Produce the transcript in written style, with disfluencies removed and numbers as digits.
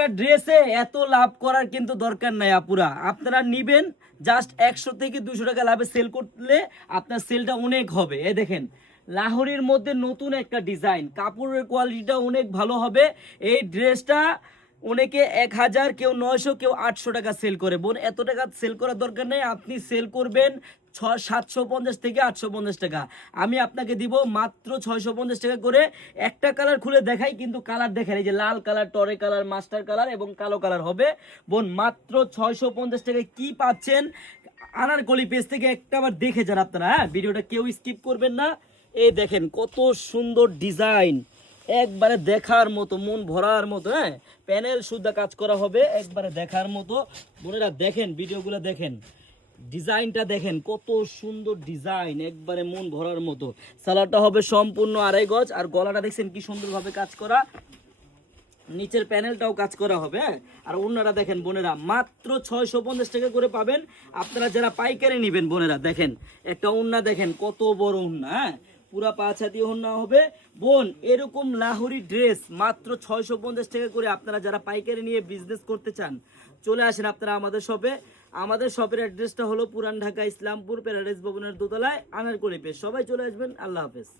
একটা ড্রেসে এত লাভ করার কিন্তু দরকার নাই আপুরা, আপনারা নিবেন জাস্ট 100 থেকে 200 টাকা লাভে সেল করলে আপনার সেলটা অনেক হবে। এ দেখেন লাহোরির মধ্যে নতুন একটা ডিজাইন, কাপড়ের কোয়ালিটিটা অনেক ভালো হবে। এই ড্রেসটা অনেকে 1000, কেউ 900, কেউ 800 টাকা সেল করে। বোন এত টাকা সেল করার দরকার নেই, আপনি সেল করবেন 750 থেকে 850 টাকা। আমি আপনাকে দিব মাত্র 650 টাকা করে। একটা কালার খুলে দেখাই, কিন্তু কালার দেখেন, এই যে লাল কালার, টরে কালার, মাস্টার কালার এবং কালো কালার হবে। বোন মাত্র 650 টাকায় কি পাচ্ছেন? আনারকলি পেজ থেকে একটা বার দেখে যান আপনারা, হ্যাঁ ভিডিওটা কেউ স্কিপ করবেন না। এই দেখেন কত সুন্দর ডিজাইন, একবারে দেখার মতো, মন ভরার মতো। হ্যাঁ প্যানেল সুদ্ধা কাজ করা হবে, একবারে দেখার মতো। বোনেরা দেখেন, ভিডিওগুলো দেখেন, ডিজাইনটা দেখেন কত সুন্দর ডিজাইন, একবারে মন ভরার মতো। সালোয়ারটা হবে সম্পূর্ণ 2.5 গজ, আর গলাটা দেখছেন কি সুন্দরভাবে কাজ করা, নিচের প্যানেলটাও কাজ করা হবে। হ্যাঁ আর ওনারা দেখেন বোনেরা মাত্র 650 টাকা করে পাবেন। আপনারা যারা পাইকারি নেবেন বোনেরা দেখেন, একটা ওন্না দেখেন কত বড় ওন্না, হ্যাঁ পুরা 5 হাতি ওন্না হবে। বোন এরকম লাহোরি ড্রেস মাত্র 650 টাকা করে আপনারা যারা পাইকারি নিয়ে বিজনেস করতে চান, চলে আসেন আপনারা আমাদের শপে। আমাদের শপের অ্যাড্রেসটা হলো পুরান ঢাকা ইসলামপুর প্যারাডাইস ভবনের দোতলায়, আনারকলি পেজ। সবাই চলে আসবেন। আল্লাহ হাফেজ।